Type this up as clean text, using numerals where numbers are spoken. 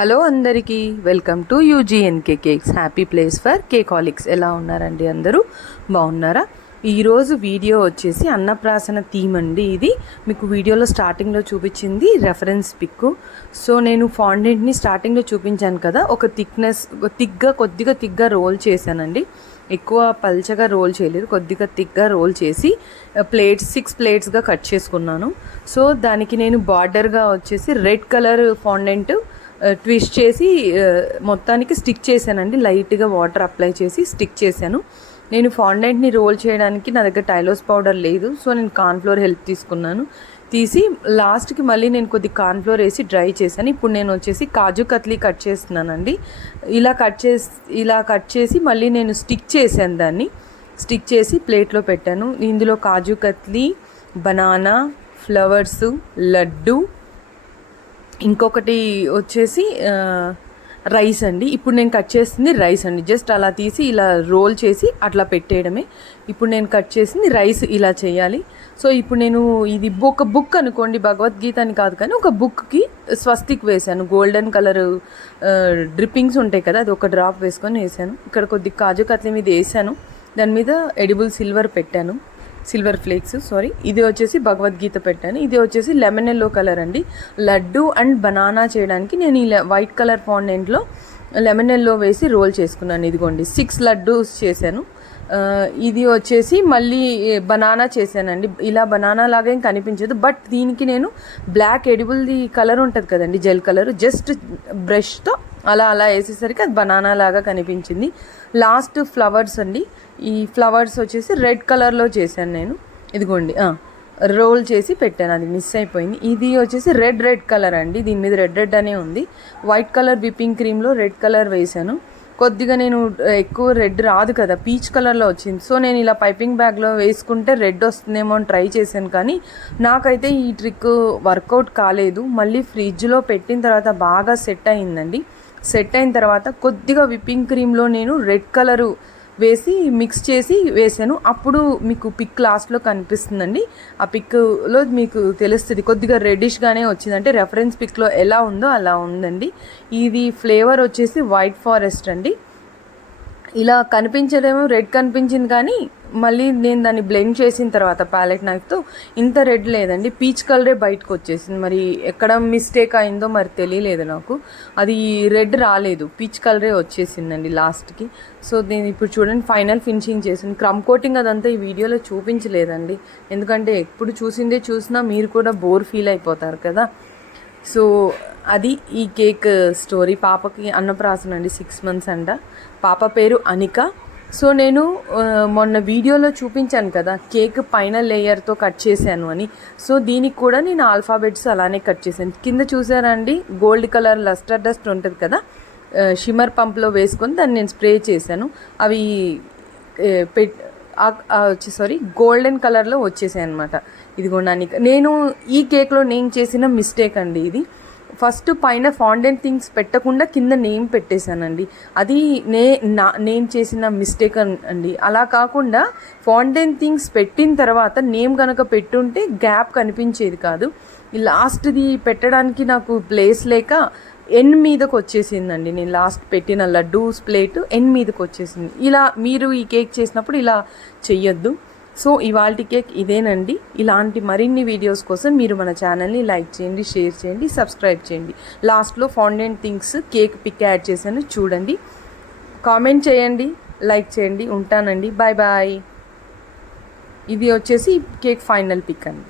Hello అందరికీ welcome to UGNK cakes, happy place for cakeaholics. ఎలా ఉన్నారండి? అందరూ బాగున్నారా? ఈరోజు వీడియో వచ్చేసి అన్నప్రాసన థీమ్ అండి. ఇది మీకు వీడియోలో స్టార్టింగ్లో చూపించింది రెఫరెన్స్ పిక్. సో నేను ఫాండెంట్ని స్టార్టింగ్లో చూపించాను కదా, ఒక కొద్దిగా తిగ్గా రోల్ చేశానండి. ఎక్కువ పల్చగా రోల్ చేయలేదు, కొద్దిగా తిగ్గా రోల్ చేసి 6 ప్లేట్స్గా కట్ చేసుకున్నాను. సో దానికి నేను బార్డర్గా వచ్చేసి రెడ్ కలర్ ఫాండెంట్ ట్విస్ట్ చేసి మొత్తానికి స్టిక్ చేశానండి. లైట్గా వాటర్ అప్లై చేసి స్టిక్ చేశాను. నేను ఫాండెంట్ని రోల్ చేయడానికి నా దగ్గర టైలోస్ పౌడర్ లేదు, సో నేను కార్న్ఫ్లోర్ హెల్ప్ తీసి లాస్ట్కి మళ్ళీ నేను కొద్ది కార్న్ఫ్లోర్ వేసి డ్రై చేశాను. ఇప్పుడు నేను వచ్చేసి కాజు కత్లీ కట్ చేస్తున్నానండి. ఇలా కట్ చేసి మళ్ళీ నేను స్టిక్ చేశాను. దాన్ని స్టిక్ చేసి ప్లేట్లో పెట్టాను. ఇందులో కాజు కత్లీ, బనానా, ఫ్లవర్స్, లడ్డు, ఇంకొకటి వచ్చేసి రైస్ అండి. ఇప్పుడు నేను కట్ చేసింది రైస్ అండి. జస్ట్ అలా తీసి ఇలా రోల్ చేసి అట్లా పెట్టేయడమే. ఇప్పుడు నేను కట్ చేసింది రైస్. ఇలా చేయాలి. సో ఇప్పుడు నేను ఇది ఒక బుక్ అనుకోండి, భగవద్గీత అని కాదు కానీ ఒక బుక్కి స్వస్తిక్ వేశాను. గోల్డెన్ కలర్ డ్రిప్పింగ్స్ ఉంటాయి కదా, అది ఒక డ్రాప్ వేసుకొని వేసాను. ఇక్కడ కొద్ది కాజు కత్లీ మీద వేసాను. దాని మీద ఎడిబుల్ సిల్వర్ ఫ్లేక్స్ ఇది వచ్చేసి భగవద్గీత పెట్టాను. ఇది వచ్చేసి లెమన్ ఎల్లో కలర్ అండి. లడ్డు అండ్ బనానా చేయడానికి నేను ఈ వైట్ కలర్ ఫాండెంట్లో లెమన్ ఎల్లో వేసి రోల్ చేసుకున్నాను. ఇదిగోండి 6 లడ్డూస్ చేశాను. ఇది వచ్చేసి మళ్ళీ బనానా చేశానండి. ఇలా బనానా లాగా ఏం కనిపించదు, బట్ దీనికి నేను బ్లాక్ ఎడిబుల్ది కలర్ ఉంటుంది కదండి, జెల్ కలర్, జస్ట్ బ్రష్తో అలా వేసేసరికి అది బనానా లాగా కనిపించింది. లాస్ట్ ఫ్లవర్స్ అండి. ఈ ఫ్లవర్స్ వచ్చేసి రెడ్ కలర్లో చేశాను నేను. ఇదిగోండి రోల్ చేసి పెట్టాను, అది మిస్ అయిపోయింది. ఇది వచ్చేసి రెడ్ కలర్ అండి. దీని మీద రెడ్ అనే ఉంది. వైట్ కలర్ విప్పింగ్ క్రీమ్లో రెడ్ కలర్ వేశాను. కొద్దిగా నేను ఎక్కువ రెడ్ రాదు కదా, పీచ్ కలర్లో వచ్చింది. సో నేను ఇలా పైపింగ్ బ్యాగ్లో వేసుకుంటే రెడ్ వస్తుందేమో అని ట్రై చేశాను, కానీ నాకైతే ఈ ట్రిక్ వర్కౌట్ కాలేదు. మళ్ళీ ఫ్రిడ్జ్లో పెట్టిన తర్వాత బాగా సెట్ అయిందండి. సెట్ అయిన తర్వాత కొద్దిగా విప్పింగ్ క్రీమ్లో నేను రెడ్ కలరు వేసి మిక్స్ చేసి వేసాను. అప్పుడు మీకు పిక్ లాస్ట్లో కనిపిస్తుందండి. ఆ పిక్లో మీకు తెలుస్తుంది కొద్దిగా రెడ్డిష్గానే వచ్చింది. అంటే రెఫరెన్స్ పిక్లో ఎలా ఉందో అలా ఉందండి. ఇది ఫ్లేవర్ వచ్చేసి వైట్ ఫారెస్ట్ అండి. ఇలా కనిపించేదేమో రెడ్ కనిపించింది, కానీ మళ్ళీ నేను దాన్ని బ్లెండ్ చేసిన తర్వాత ప్యాలెట్ నైఫ్తో ఇంత రెడ్ లేదండి, పీచ్ కలరే బయటకు వచ్చేసింది. మరి ఎక్కడ మిస్టేక్ అయిందో మరి తెలియలేదు నాకు. అది రెడ్ రాలేదు, పీచ్ కలరే వచ్చేసిందండి లాస్ట్కి. సో నేను ఇప్పుడు చూడండి ఫైనల్ ఫినిషింగ్ చేసింది. క్రమ్ కోటింగ్ అదంతా ఈ వీడియోలో చూపించలేదండి, ఎందుకంటే ఎప్పుడు చూసినా మీరు కూడా బోర్ ఫీల్ అయిపోతారు కదా. సో అది ఈ కేక్ స్టోరీ. పాపకి అన్నప్రాసన అండి, 6 months అంట. పాప పేరు అనిక. సో నేను మొన్న వీడియోలో చూపించాను కదా కేక్ పైన లేయర్తో కట్ చేశాను అని. సో దీనికి కూడా నేను ఆల్ఫాబెట్స్ అలానే కట్ చేశాను. కింద చూసారండి గోల్డ్ కలర్ లస్టర్ డస్ట్ ఉంటుంది కదా, షిమ్మర్ పంప్లో వేసుకొని దాన్ని నేను స్ప్రే చేశాను. అవి గోల్డెన్ కలర్లో వచ్చేసాయి అనమాట. ఇదిగోండి నేను ఈ కేక్లో నేను చేసిన మిస్టేక్ అండి ఇది. ఫస్ట్ పైన ఫాండెంట్ థింగ్స్ పెట్టకుండా కింద నేమ్ పెట్టేశానండి. అది నేను చేసిన మిస్టేక్ అండి. అలా కాకుండా ఫాండెంట్ థింగ్స్ పెట్టిన తర్వాత నేమ్ కనుక పెట్టుంటే గ్యాప్ కనిపించేది కాదు. ఈ లాస్ట్ది పెట్టడానికి నాకు ప్లేస్ లేక ఎన్ మీదకి వచ్చేసిందండి. నేను లాస్ట్ పెట్టిన లడ్డూస్ ప్లేట్ ఎన్ మీదకి వచ్చేసింది. ఇలా మీరు ఈ కేక్ చేసినప్పుడు ఇలా చెయ్యొద్దు. సో ఇవాల్టి కేక్ ఇదేనండి. ఇలాంటి మరిన్ని వీడియోస్ కోసం మీరు మన ఛానల్ని లైక్ చేయండి, షేర్ చేయండి, సబ్స్క్రైబ్ చేయండి. లాస్ట్లో fondant things cake pick add చేశాను, చూడండి, కామెంట్ చేయండి, లైక్ చేయండి. ఉంటానండి, బాయ్ బాయ్. ఇది వచ్చేసి కేక్ ఫైనల్ పిక్ అండి.